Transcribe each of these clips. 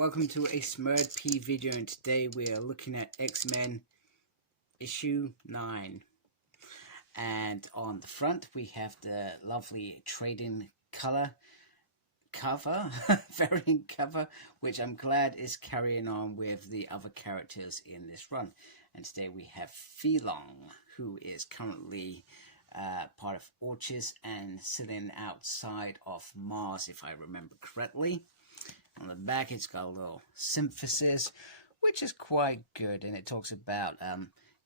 welcome to a Smurd P video, and today we are looking at X-Men issue 9. And on the front we have the lovely trading color cover, variant cover, which I'm glad is carrying on with the other characters in this run. And today we have Felong, who is currently part of Orchis and sitting outside of Mars, if I remember correctly. On the back it's got a little synthesis, which is quite good, and it talks about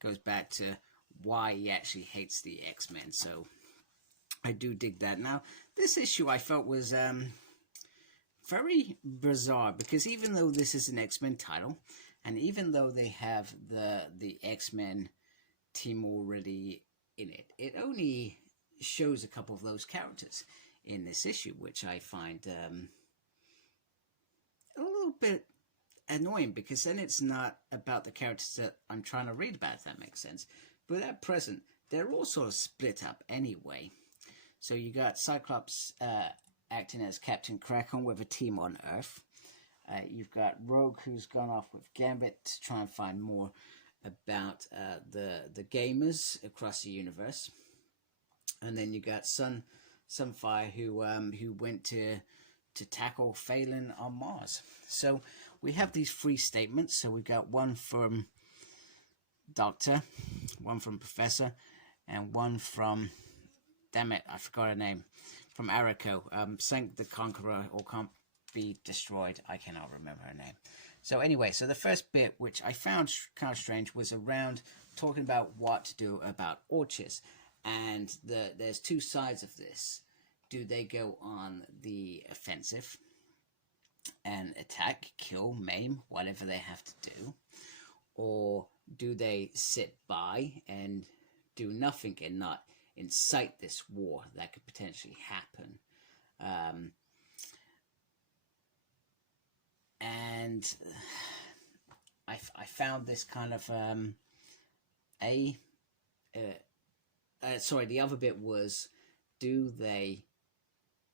goes back to why he actually hates the X-Men, so I do dig that. Now this issue I felt was very bizarre, because even though this is an X-Men title, and even though they have the X-Men team already in it, it only shows a couple of those characters in this issue, which I find a little bit annoying, because then it's not about the characters that I'm trying to read about, if that makes sense. But at present, they're all sort of split up anyway. So you got Cyclops acting as Captain Kraken with a team on Earth. You've got Rogue, who's gone off with Gambit to try and find more about the gamers across the universe. And then you got Sunfire, who went to tackle Phelan on Mars. So we have these three statements. So we've got one from Doctor, one from Professor, and one from, damn it, I forgot her name, from Ariko. Sank the Conqueror, or Can't Be Destroyed. I cannot remember her name. So anyway, so the first bit, which I found kind of strange, was around talking about what to do about Orchis. And there's two sides of this. Do they go on the offensive and attack, kill, maim, whatever they have to do? Or do they sit by and do nothing and not incite this war that could potentially happen? And I found this kind of sorry, the other bit was,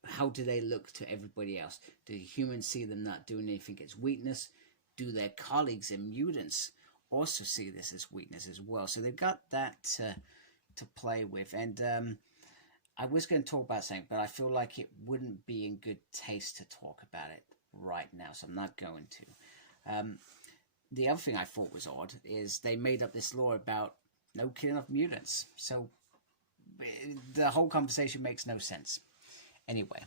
how do they look to everybody else? Do humans see them not doing anything as weakness? Do their colleagues and mutants also see this as weakness as well? So they've got that to play with. And I was going to talk about something, but I feel like it wouldn't be in good taste to talk about it right now, so I'm not going to. The other thing I thought was odd is they made up this law about no killing of mutants. So the whole conversation makes no sense. Anyway.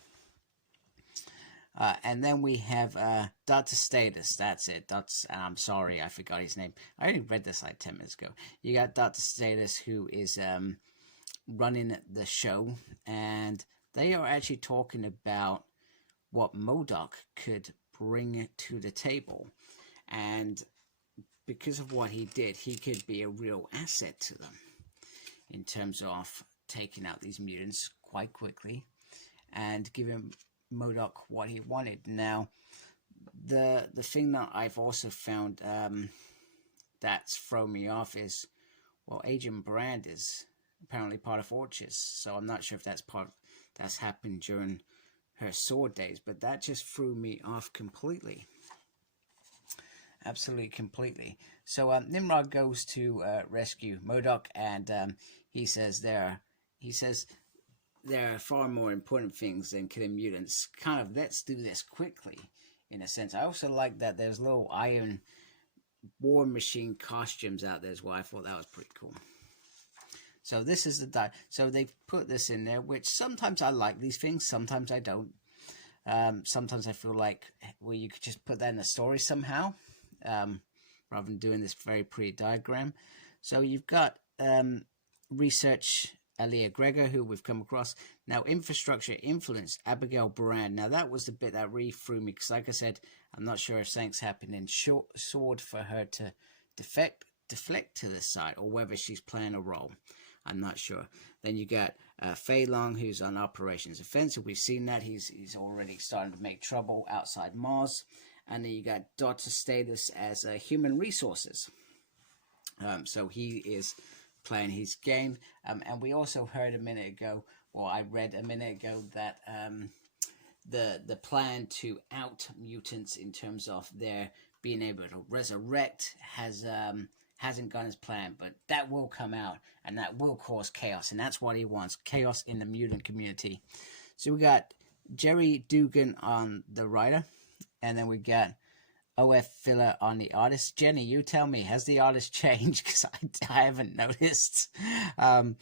And then we have Dr. Status. That's it. I'm sorry, I forgot his name. I only read this like 10 minutes ago. You got Dr. Status, who is running the show, and they are actually talking about what MODOK could bring to the table. And because of what he did, he could be a real asset to them in terms of taking out these mutants quite quickly and giving MODOK what he wanted. Now, the thing that I've also found that's thrown me off is, well, Agent Brand is apparently part of Orchis, so I'm not sure if that's happened during her sword days, but that just threw me off completely. Absolutely completely. So Nimrod goes to rescue MODOK, and he says there are far more important things than killing mutants. Kind of, let's do this quickly, in a sense. I also like that there's little Iron War Machine costumes out there as well. I thought that was pretty cool. So this is so they've put this in there, which sometimes I like these things, sometimes I don't. Sometimes I feel like, well, you could just put that in the story somehow, rather than doing this very pretty diagram. So you've got research Aaliyah Gregor, who we've come across. Now, infrastructure influence Abigail Brand. Now, that was the bit that really threw me, because like I said, I'm not sure if something's happened in Sword for her to deflect to this side, or whether she's playing a role. I'm not sure. Then you got Phelan, who's on Operations Offensive. We've seen that. He's already starting to make trouble outside Mars. And then you got Dr. Status as Human Resources. So he is playing his game. And we also heard a minute ago, or I read a minute ago, that the plan to out mutants in terms of their being able to resurrect hasn't gone as planned, but that will come out and that will cause chaos, and that's what he wants, chaos in the mutant community. So we got Gerry Duggan on the writer, and then we got O.F. Filler on the artist. Jenny, you tell me, has the artist changed? Because I haven't noticed. And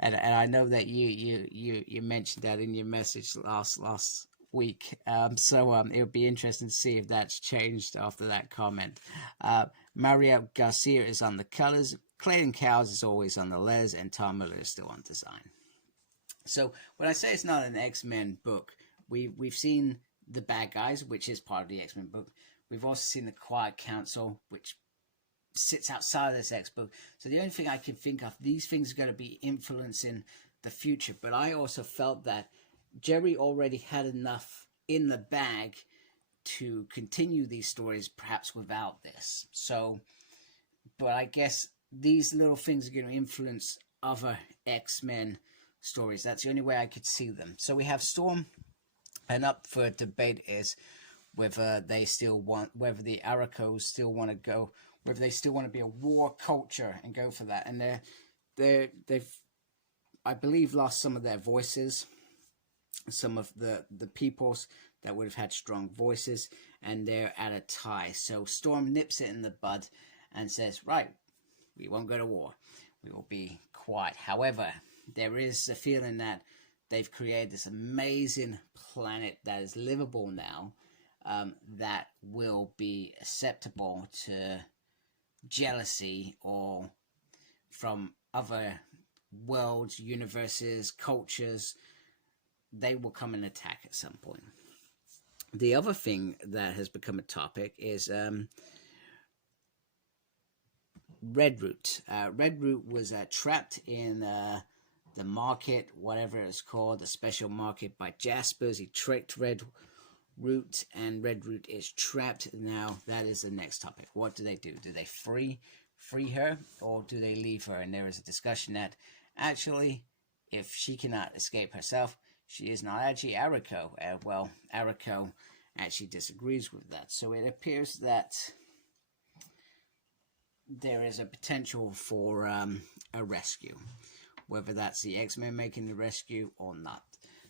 I know that you mentioned that in your message last week. So it would be interesting to see if that's changed after that comment. Mario Garcia is on the colors. Clayton Cowles is always on the letters, and Tom Miller is still on design. So when I say it's not an X-Men book, we've seen the bad guys, which is part of the X-Men book. We've also seen the Quiet Council, which sits outside of this X book. So the only thing I can think of, these things are going to be influencing the future. But I also felt that Gerry already had enough in the bag to continue these stories, perhaps without this. So, but I guess these little things are going to influence other X-Men stories. That's the only way I could see them. So we have Storm, and up for debate is whether they still want, whether the Aracos still want to go, whether they still want to be a war culture and go for that. And they've, I believe, lost some of their voices, some of the peoples that would have had strong voices, and they're at a tie. So Storm nips it in the bud and says, right, we won't go to war. We will be quiet. However, there is a feeling that they've created this amazing planet that is livable now, that will be acceptable to jealousy or from other worlds, universes, cultures. They will come and attack at some point. The other thing that has become a topic is Redroot. Redroot was trapped in the market, whatever it's called, the special market by Jaspers. He tricked Redroot, and Redroot is trapped. Now that is the next topic. What do? Do they free her, or do they leave her? And there is a discussion that actually, if she cannot escape herself, she is not actually Araco. Well, Araco actually disagrees with that. So it appears that there is a potential for a rescue, whether that's the X-Men making the rescue or not.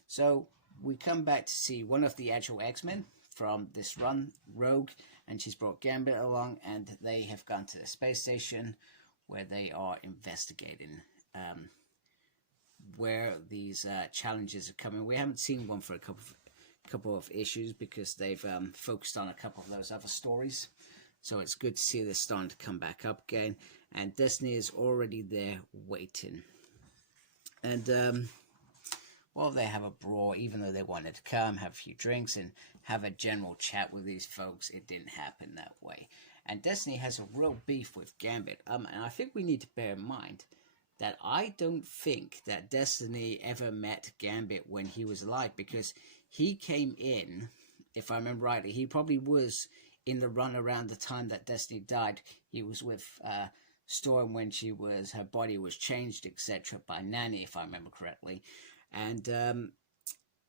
So we come back to see one of the actual X-Men from this run, Rogue, and she's brought Gambit along, and they have gone to the space station where they are investigating where these challenges are coming. We haven't seen one for a couple of issues because they've focused on a couple of those other stories. So it's good to see this starting to come back up again. And Destiny is already there waiting. And well, they have a brawl, even though they wanted to come, have a few drinks, and have a general chat with these folks. It didn't happen that way. And Destiny has a real beef with Gambit. And I think we need to bear in mind that I don't think that Destiny ever met Gambit when he was alive, because he came in, if I remember rightly, he probably was in the run around the time that Destiny died. He was with Storm when her body was changed, etc., by Nanny, if I remember correctly. And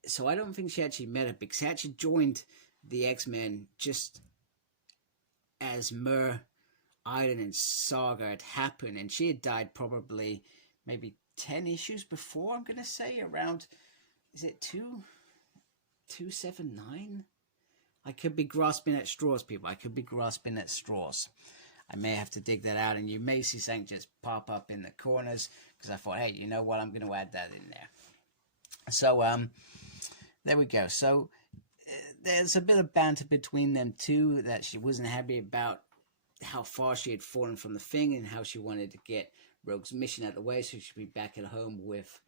so I don't think she actually met her, because she actually joined the X-Men just as Mur, Island, and Saga had happened, and she had died probably maybe 10 issues before, I'm going to say, around, is it 279? I could be grasping at straws, people. I could be grasping at straws. I may have to dig that out, and you may see something just pop up in the corners, because I thought, hey, you know what, I'm going to add that in there. So, there we go. So, there's a bit of banter between them two, that she wasn't happy about how far she had fallen from the Thing, and how she wanted to get Rogue's mission out of the way, so she'd be back at home with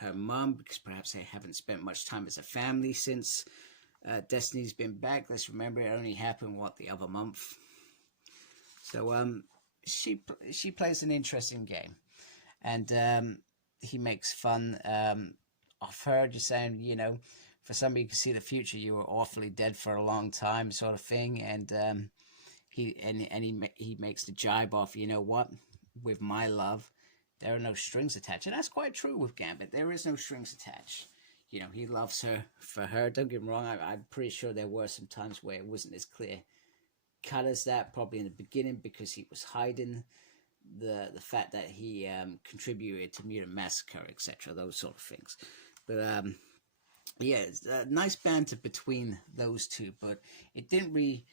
her mum, because perhaps they haven't spent much time as a family since Destiny's been back. Let's remember, it only happened, the other month. So she plays an interesting game, and he makes fun of her, just saying, you know, for somebody who can see the future, you were awfully dead for a long time, sort of thing. And he makes the jibe off, you know what, with my love, there are no strings attached. And that's quite true with Gambit. There is no strings attached. you know, he loves her for her. Don't get me wrong, I'm pretty sure there were some times where it wasn't as clear cut as that, probably in the beginning, because he was hiding the fact that he contributed to Mutant Massacre, etc., those sort of things. But yeah, it's a nice banter between those two, but it didn't really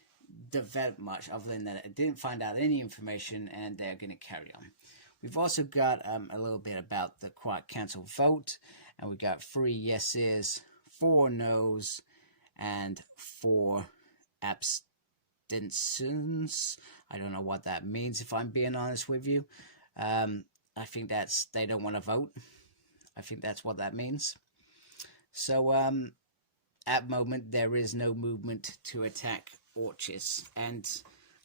develop much other than that it didn't find out any information, and they're going to carry on. We've also got a little bit about the Quiet Council vote, and we got 3 yeses, 4 nos, and 4 abstentions. I don't know what that means, if I'm being honest with you. I think that's they don't want to vote. I think that's what that means. So at the moment there is no movement to attack Orchis, and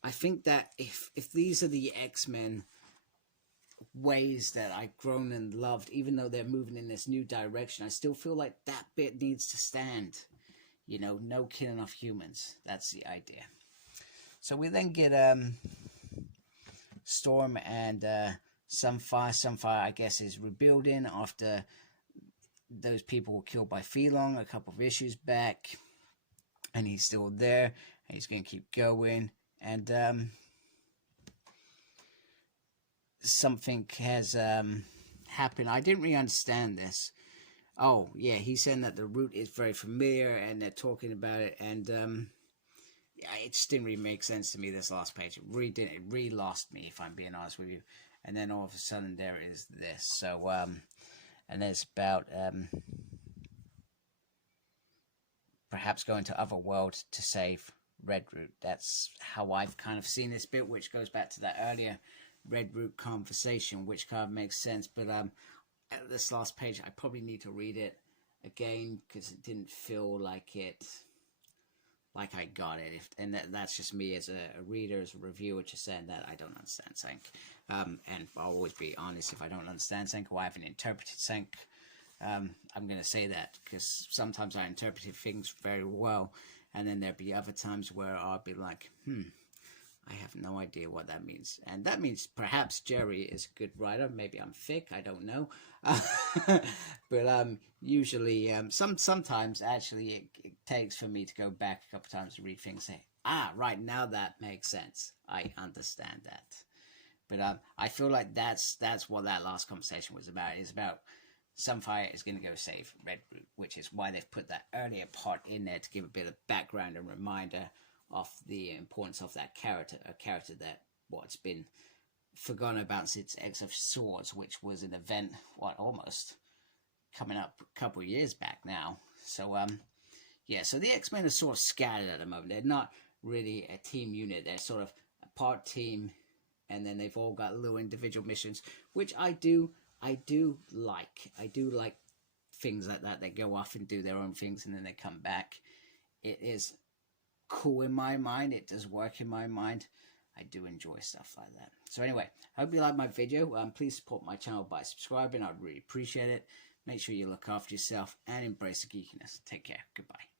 I think that if these are the X-Men ways that I've grown and loved, even though they're moving in this new direction, I still feel like that bit needs to stand. You know, no killing of humans. That's the idea. So we then get Storm and Sunfire. Sunfire, I guess, is rebuilding after those people were killed by Phelong a couple of issues back, and he's still there, and he's going to keep going. And something has happened. I didn't really understand this. Oh, yeah, he's saying that the route is very familiar, and they're talking about it, and yeah, it just didn't really make sense to me, this last page. It really didn't. It really lost me, if I'm being honest with you. And then all of a sudden, there is this. So, and it's about perhaps going to other world to save Redroot. That's how I've kind of seen this bit, which goes back to that earlier Redroot conversation, which kind of makes sense. But at this last page, I probably need to read it again, because it didn't feel like I got it. And that's just me as a reader, as a reviewer, just saying that I don't understand something. And I'll always be honest, if I don't understand something or I haven't interpreted something, I'm going to say that, because sometimes I interpreted things very well, and then there'll be other times where I'll be like, I have no idea what that means. And that means perhaps Gerry is a good writer. Maybe I'm thick, I don't know. But usually, sometimes actually it takes for me to go back a couple times to read things and say, right, now that makes sense. I understand that. But I feel like that's what that last conversation was about. It's about Sunfire is going to go save Redroot, which is why they've put that earlier part in there, to give a bit of background and reminder of the importance of that character, a character that what's been forgotten about since X of Swords, which was an event, almost coming up a couple of years back now. So yeah, so the X-Men are sort of scattered at the moment. They're not really a team unit. They're sort of a part team, and then they've all got little individual missions, which I do like. I do like things like that. They go off and do their own things, and then they come back. It is cool in my mind. It does work in my mind. I do enjoy stuff like that. So anyway, I hope you like my video. Please support my channel by subscribing. I'd really appreciate it. Make sure you look after yourself and embrace the geekiness. Take care. Goodbye.